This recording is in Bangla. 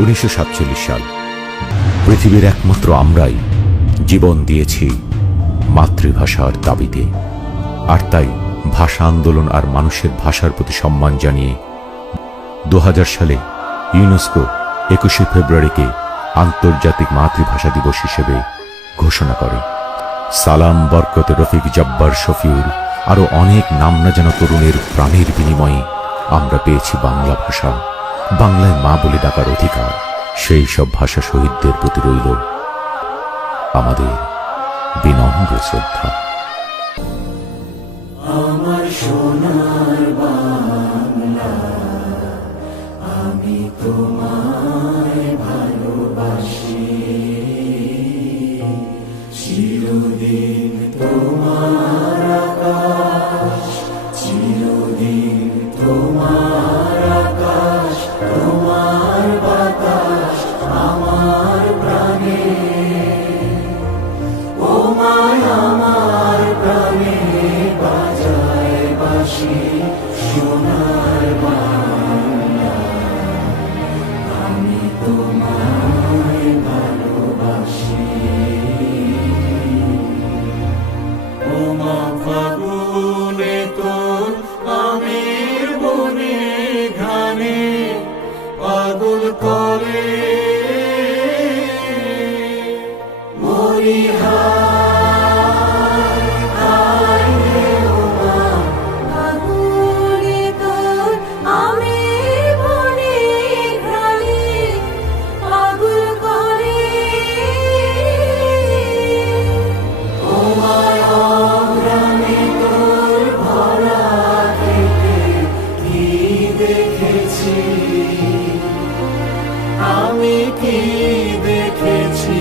1947 সাল। পৃথিবীর একমাত্র আমরাই জীবন দিয়েছি মাতৃভাষার দাবিতে। আর তাই ভাষা আন্দোলন আর মানুষের ভাষার প্রতি সম্মান জানিয়ে 2000 সালে ইউনেস্কো 21শে ফেব্রুয়ারিকে আন্তর্জাতিক মাতৃভাষা দিবস হিসেবে ঘোষণা করে। সালাম, বরকত, রফিক, জব্বার, শফিউর আরো অনেক নাম না জানা তরুণের প্রাণের বিনিময়ে আমরা পেয়েছি বাংলা ভাষা, বাংলায় মা বলে ডাকার অধিকার। সেই সব ভাষা শহীদদের প্রতি রইল আমাদের বিনম্র শ্রদ্ধা। আমার সোনার বাংলা, আমি তোমায় ভালোবাসি, চিরদিন তোমার আকাশ, চিরদিন তোমার আকাশ, তোমার বাতাস আমার প্রাণে, ও মায় আমার প্রাণে বাজায় বাঁশি সোনার বাংলা, আমি তোমায় ভালোবাসি। ও মা ফাগুনে তোর আমের বনে ঘানে পাগল করে মরি আমি কি দেখেছি